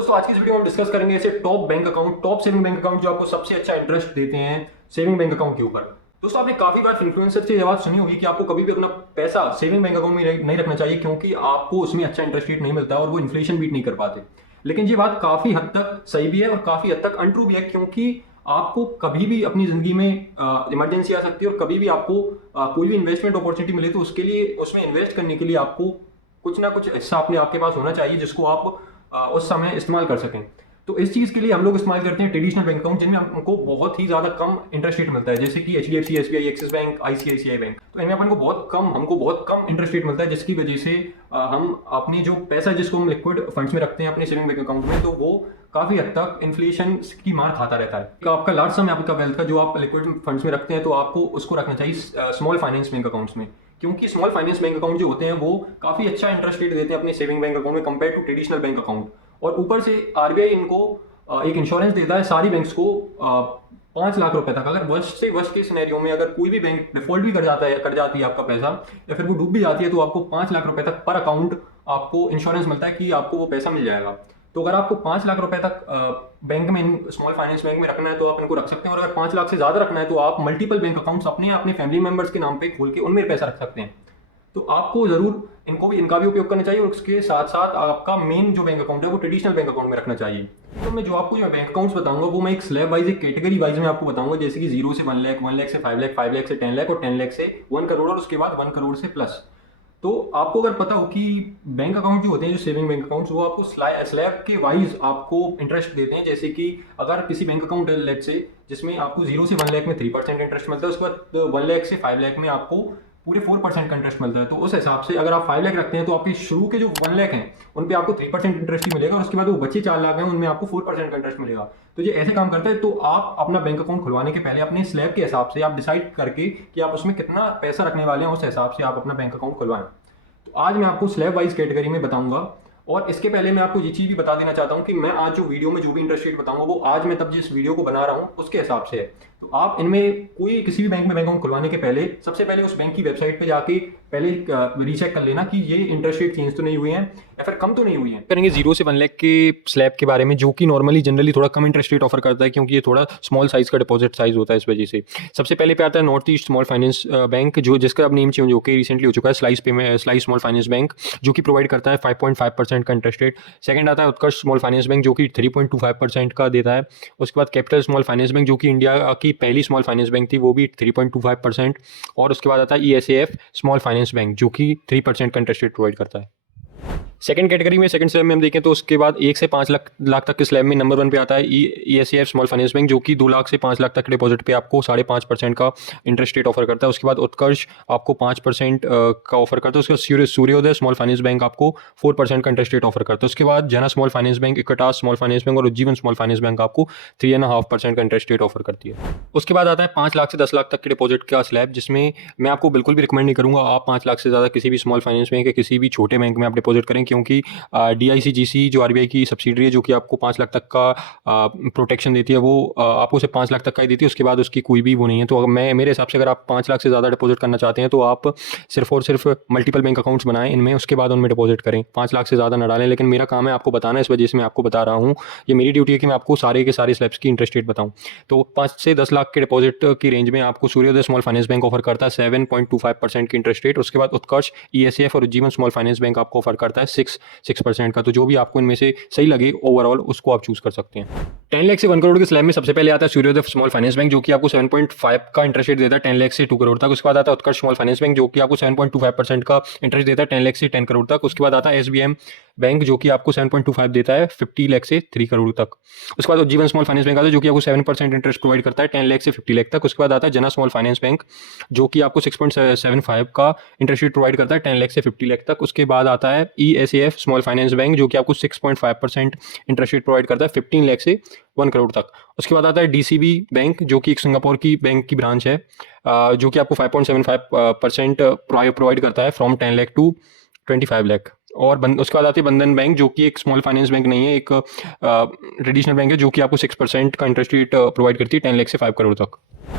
दोस्तों आज की इस वीडियो में हम डिस्कस करेंगे ऐसे top bank account, top saving bank account जो आपको सबसे अच्छा इंटरेस्ट देते हैं सेविंग बैंक अकाउंट के ऊपर। दोस्तों आपने काफी बार इन्फ्लुएंसर से ये बात सुनी होगी कि आपको कभी भी अपना पैसा सेविंग बैंक अकाउंट में नहीं रखना चाहिए क्योंकि आपको उसमें अच्छा इंटरेस्ट रेट नहीं मिलता और वो इन्फ्लेशन बीट नहीं कर पाते। लेकिन ये बात काफी हद तक सही भी है और काफी हद तक अनट्रू भी है, क्योंकि आपको कभी भी अपनी जिंदगी में इमरजेंसी आ सकती है और कभी भी आपको कोई भी इन्वेस्टमेंट अपॉर्चुनिटी मिले तो उसके लिए उसमें इन्वेस्ट करने के लिए आपको कुछ ना कुछ हिस्सा अपने आपके पास होना चाहिए जिसको आप उस समय इस्तेमाल कर सकें। तो इस चीज़ के लिए हम लोग इस्तेमाल करते हैं ट्रेडिशनल बैंक अकाउंट, जिनमें हमको बहुत ही ज़्यादा कम इंटरेस्ट रेट मिलता है, जैसे कि HDFC, SBI, axis bank, ICICI bank. तो इनमें हमको बहुत कम इंटरेस्ट रेट मिलता है, जिसकी वजह से हम अपनी जो पैसा जिसको हम लिक्विड फंड्स में रखते हैं अपने सेविंग बैंक अकाउंट में, तो वो काफ़ी हद तक इन्फ्लेशन की मार खाता रहता है। तो आपका लार्ज सम है आपका वेल्थ का जो आप लिक्विड फंड्स में रखते हैं, तो आपको उसको रखना चाहिए स्मॉल फाइनेंस बैंक अकाउंट्स में, क्योंकि स्मॉल फाइनेंस बैंक अकाउंट जो होते हैं वो काफ़ी अच्छा इंटरेस्ट रेट देते हैं अपने सेविंग बैंक अकाउंट में compare to traditional bank account. और ऊपर से RBI इनको एक इंश्योरेंस देता है सारी बैंक्स को 5 लाख रुपए तक। अगर वर्स्ट के सिनेरियो में अगर कोई भी बैंक डिफॉल्ट भी कर जाती है आपका पैसा, या फिर वो डूब भी जाती है, तो आपको 5 लाख रुपए तक पर अकाउंट आपको इंश्योरेंस मिलता है कि आपको वो पैसा मिल जाएगा। तो अगर आपको 5 लाख रुपए तक बैंक में, स्मॉल फाइनेंस बैंक में रखना है तो आप इनको रख सकते हैं, और अगर 5 लाख से ज्यादा रखना है तो आप मल्टीपल बैंक अकाउंट्स अपने फैमिली मेंबर्स के नाम पे खोल के उनमें पैसा रख सकते हैं। तो आपको जरूर इनका भी उपयोग करना चाहिए और उसके साथ साथ आपका मेन जो बैंक अकाउंट है वो ट्रेडिशनल बैंक अकाउंट में रखना चाहिए। तो मैं जो आपको जो बैंक अकाउंट्स बताऊंगा वो मैं एक स्लैब वाइज, एक कैटेगरी वाइज में आपको बताऊंगा, जैसे कि 0 से 1 लाख, 1 लाख से 5 लाख, 5 लाख से 10 लाख और 10 लाख से 1 करोड़ और उसके बाद 1 करोड़ से प्लस। तो आपको अगर पता हो कि बैंक अकाउंट जो होते हैं, जो सेविंग बैंक अकाउंट्स, वो आपको स्लैब के वाइज आपको इंटरेस्ट देते हैं। जैसे कि अगर किसी बैंक अकाउंट है लेट से जिसमें आपको 0 से 1 लाख में 3% इंटरेस्ट मिलता है, उसके बाद 1 लाख से 5 लाख में आपको पूरे 4% का इंटरेस्ट मिलता है। तो उस हिसाब से अगर आप 5 लाख रखते हैं तो आपके शुरू के जो 1 लाख हैं उन पे आपको 3% इंटरेस्ट ही मिलेगा, और उसके बाद वो बचे 4 लाख हैं उनमें आपको 4% का इंटरेस्ट मिलेगा। तो ये ऐसे काम करता है। तो आप अपना बैंक अकाउंट खुलवाने के पहले अपने स्लैब के हिसाब से आप डिसाइड करके कि आप उसमें कितना पैसा रखने वाले हैं, उस हिसाब से आप अपना बैंक अकाउंट खुलवाएं। तो आज मैं आपको स्लैब वाइज कैटेगरी में बताऊंगा, और इसके पहले मैं आपको ये चीज़ भी बता देना चाहता हूं कि मैं आज जो वीडियो में जो भी इंटरेस्ट रेट बताऊंगा वो आज मैं तब जिस वीडियो को बना रहा हूं उसके हिसाब से है। तो आप इनमें कोई किसी भी बैंक में बैंक अकाउंट खुलवाने के पहले सबसे पहले उस बैंक की वेबसाइट पे जाके पहले रीचेक कर लेना कि ये इंटरेस्ट रेट चेंज तो नहीं हुए हैं या फिर कम तो नहीं हुई है। करेंगे 0 से 1 लाख के स्लैब के बारे में, जो कि नॉर्मली जनरली थोड़ा कम इंटरेस्ट रेट ऑफर करता है क्योंकि ये थोड़ा स्मॉल साइज का डिपॉजिट साइज होता है। इस वजह से सबसे पहले पे आता है north east small finance bank, जो जिसका अब नेम चेंज होकर रिसेंटली हो चुका है स्लाइस स्मॉल फाइनेंस बैंक, जो कि प्रोवाइड करता है 5.5% का इंटरेस्ट रेट। सेकंड आता है उत्कर्ष स्मॉल फाइनेंस बैंक, जो कि 3.25% का देता है। उसके बाद कैपिटल स्मॉल फाइनेंस बैंक, जो कि इंडिया की पहली स्मॉल फाइनेंस बैंक थी, वो भी 3.25%। और उसके बाद आता है ESAF स्मॉल फाइनेंस बैंक, जो कि 3% का इंटरेस्ट रेट प्रोवाइड करता है। सेकंड कैटेगरी में, सेकंड स्लैब में हम देखें तो उसके बाद 1 से 5 लाख तक के स्लैब में नंबर 1 पे आता है ESAF स्मॉल फाइनेंस बैंक, जो कि 2 लाख से 5 लाख तक के डिपॉजिट पे आपको 5.5% का इंटरेस्ट रेट ऑफर करता है। उसके बाद उत्कर्ष आपको 5% का ऑफर करता है। उसके बाद सूर्योदय स्मॉल फाइनेंस बैंक आपको 4% का इंटरेस्ट रेट ऑफर करता है। उसके बाद जना small finance bank, Equitas small finance bank और उज्जीवन स्मॉल फाइनेंस बैंक आपको 3.5% का इंटरेस्ट रेट ऑफर करती है। उसके बाद आता है 5 लाख से 10 लाख तक के डिपॉजिट का स्लैब, जिसमें मैं आपको बिल्कुल भी रिकमेंड नहीं करूंगा आप 5 लाख से ज़्यादा किसी भी स्मॉल फाइनेंस बैंक या किसी भी छोटे बैंक में आप डिपॉजिट करें, क्योंकि DICGC जो RBI की सब्सिडरी है, जो कि आपको 5 लाख तक का प्रोटेक्शन देती है, वो आपको सिर्फ 5 लाख तक का ही देती है। उसके बाद उसकी कोई भी वो नहीं है। तो मेरे हिसाब से अगर आप 5 लाख से ज़्यादा डिपॉजिट करना चाहते हैं तो आप सिर्फ और सिर्फ मल्टीपल बैंक अकाउंट्स बनाएं इनमें, उसके बाद उनमें डिपॉजिट करें। 5 लाख से ज़्यादा ना डालें। लेकिन मेरा काम है आपको बताना, इस वजह से मैं आपको बता रहा हूँ। ये मेरी ड्यूटी है कि मैं आपको सारे के सारे स्लैब्स की इंटरेस्ट रेट बताऊँ। तो 5 से 10 लाख के डिपॉजिट की रेंज में आपको सूर्योदय स्मॉल फाइनेंस बैंक ऑफर करता है 7.25% की इंटरेस्ट रेट। उसके बाद उत्कर्ष, ESAF और उज्जीवन स्मॉल फाइनेंस बैंक आपको ऑफर करता है 6% का। तो जो भी आपको इनमें से सही लगे ओवरऑल उसको आप चूज कर सकते हैं। 10 लाख से 1 करोड़ के स्लैब में सबसे पहले आता है सूर्योदय स्मॉल फाइनेंस बैंक, जो कि आपको 7.5 का इंटरेस्ट रेट देता है 10 लाख से 2 करोड़ तक। उसके बाद आता है उत्कर्ष स्मॉल फाइनेंस बैंक, जो कि आपको 7.25% का इंटरेस्ट देता है 10 लाख से 10 करोड़ तक। उसके बाद आता है SBM बैंक, जो कि आपको 7.25 देता है 50 लाख से 3 करोड़ तक। उसके बाद उज्जीवन स्मॉल फाइनेंस बैंक आता है, जो कि आपको 7% इंटरेस्ट प्रोवाइड करता है 10 लाख से 50 लाख तक। उसके बाद आता है जना स्मॉल फाइनेंस बैंक, जो कि आपको 6.75 का इंटरेस्ट रेट प्रोवाइड करता है 10 लाख से 50 लाख तक। उसके बाद आता है ESAF स्मॉल फाइनेंस बैंक, जो कि आपको 6.5% इंटरेस्ट रेट प्रोवाइड करता है 15 लाख से 1 करोड़ तक। उसके बाद आता है DCB बैंक, जो कि एक सिंगापुर की बैंक की ब्रांच है, जो कि आपको 5.75% प्रोवाइड करता है फ्रॉम 10 लाख टू 25 लाख। और उसके बाद आती है बंधन बैंक, जो कि एक स्मॉल फाइनेंस बैंक नहीं है, एक ट्रेडिशनल बैंक है, जो कि आपको 6% का इंटरेस्ट रेट प्रोवाइड करती है 10 लाख से 5 करोड़ तक।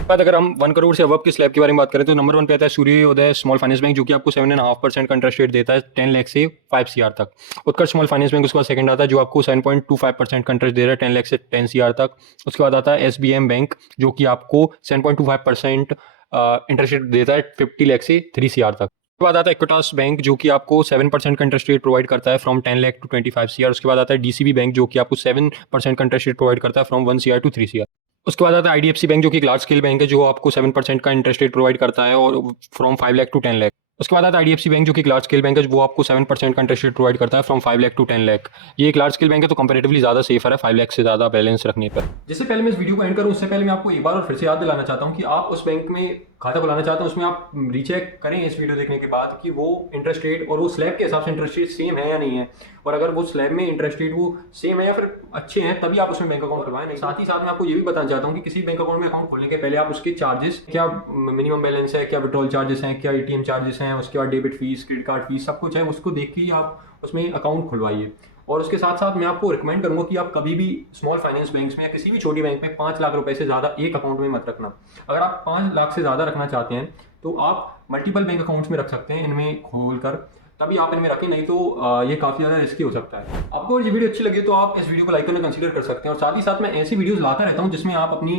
बाद अगर हम 1 करोड़ से अबव के स्लैब के बारे में बात करें तो नंबर 1 पे आता है सूर्योदय स्मॉल फाइनेंस बैंक, जो कि आपको 7.5% का इंटरेस्ट रेट देता है 10 लाख से 5 CR तक। उत्कर्ष स्मॉल फाइनेंस बैंक उसके बाद सेकंड आता है, जो आपको 7.25% का इंटरेस्ट दे रहा है 10 लाख से 10 CR तक। उसके बाद आता है SBM बैंक, जो कि आपको 7.25% इंटरेस्ट रेट देता है 50 लाख से 3 CR तक। उसके बाद आता है इक्विटास बैंक, जो कि आपको 7% का इंटरेस्ट रेट प्रोवाइड करता है फ्रॉम 10 लाख टू 25 CR। उसके बाद आता है DCB बैंक, जो कि आपको 7% का इंटरेस्ट रेट प्रोवाइड करता है फ्रॉम 1 CR टू 3 CR। उसके बाद आता है IDFC बैंक, जो कि एक लार्ज स्केल बैंक है, जो आपको 7% का इंटरेस्ट रेट प्रोवाइड करता है और फ्रॉम 5 लाख टू 10 लाख। उसके बाद आता है IDFC बैंक, जो कि एक लार्ज स्केल बैंक है, वो आपको 7% का इंटरेस्ट रेट प्रोवाइड करता है फ्रॉम 5 लाख टू 10 लाख। ये एक लार्ज स्केल बैंक है तो कंपैरेटिवली ज़्यादा सेफर है 5 लाख से ज़्यादा बैलेंस रखने पर। जिससे पहले मैं इस वीडियो को एंड करूँ उससे पहले मैं आपको एक बार और फिर से याद दिलाना चाहता हूँ कि आप उस बैंक में खाता खुलाना चाहते हैं, उसमें आप रीचेक करें इस वीडियो देखने के बाद कि वो इंटरेस्ट रेट और वो स्लैब के हिसाब से इंटरेस्ट रेट सेम है या नहीं है, और अगर वो स्लैब में इंटरेस्ट रेट वो सेम है या फिर अच्छे हैं तभी आप उसमें बैंक अकाउंट खुलवाएं। नहीं, साथ ही साथ मैं आपको ये भी बताना चाहता हूँ कि किसी बैंक अकाउंट में अकाउंट खोलने के पहले आप उसके चार्जेस, क्या मिनिमम बैलेंस है, क्या विड्रॉल चार्जेस हैं, क्या ATM चार्जेस हैं, उसके बाद debit fees, credit card fees, सब कुछ है, उसको देख के ही आप उसमें अकाउंट खुलवाइए। और उसके साथ साथ मैं आपको रिकमेंड करूंगा कि आप कभी भी स्मॉल फाइनेंस बैंक्स में या किसी भी छोटी बैंक में 5 लाख रुपए से ज़्यादा एक अकाउंट में मत रखना। अगर आप 5 लाख से ज़्यादा रखना चाहते हैं तो आप मल्टीपल बैंक अकाउंट्स में रख सकते हैं, इनमें खोल कर तभी आप इनमें रखें, नहीं तो ये काफ़ी ज़्यादा रिस्की हो सकता है। आपको ये वीडियो अच्छी लगी तो आप इस वीडियो को लाइक करना कंसीडर कर सकते हैं, और साथ ही साथ मैं ऐसी वीडियोस लाता रहता हूँ जिसमें आप अपनी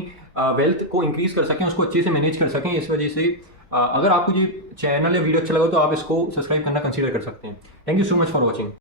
वेल्थ को इंक्रीज कर सकें, उसको अच्छे से मैनेज कर सकें। इस वजह से अगर आपको ये चैनल या वीडियो अच्छा लगा तो आप इसको सब्सक्राइब करना कंसीडर कर सकते हैं। Thank you so much for watching.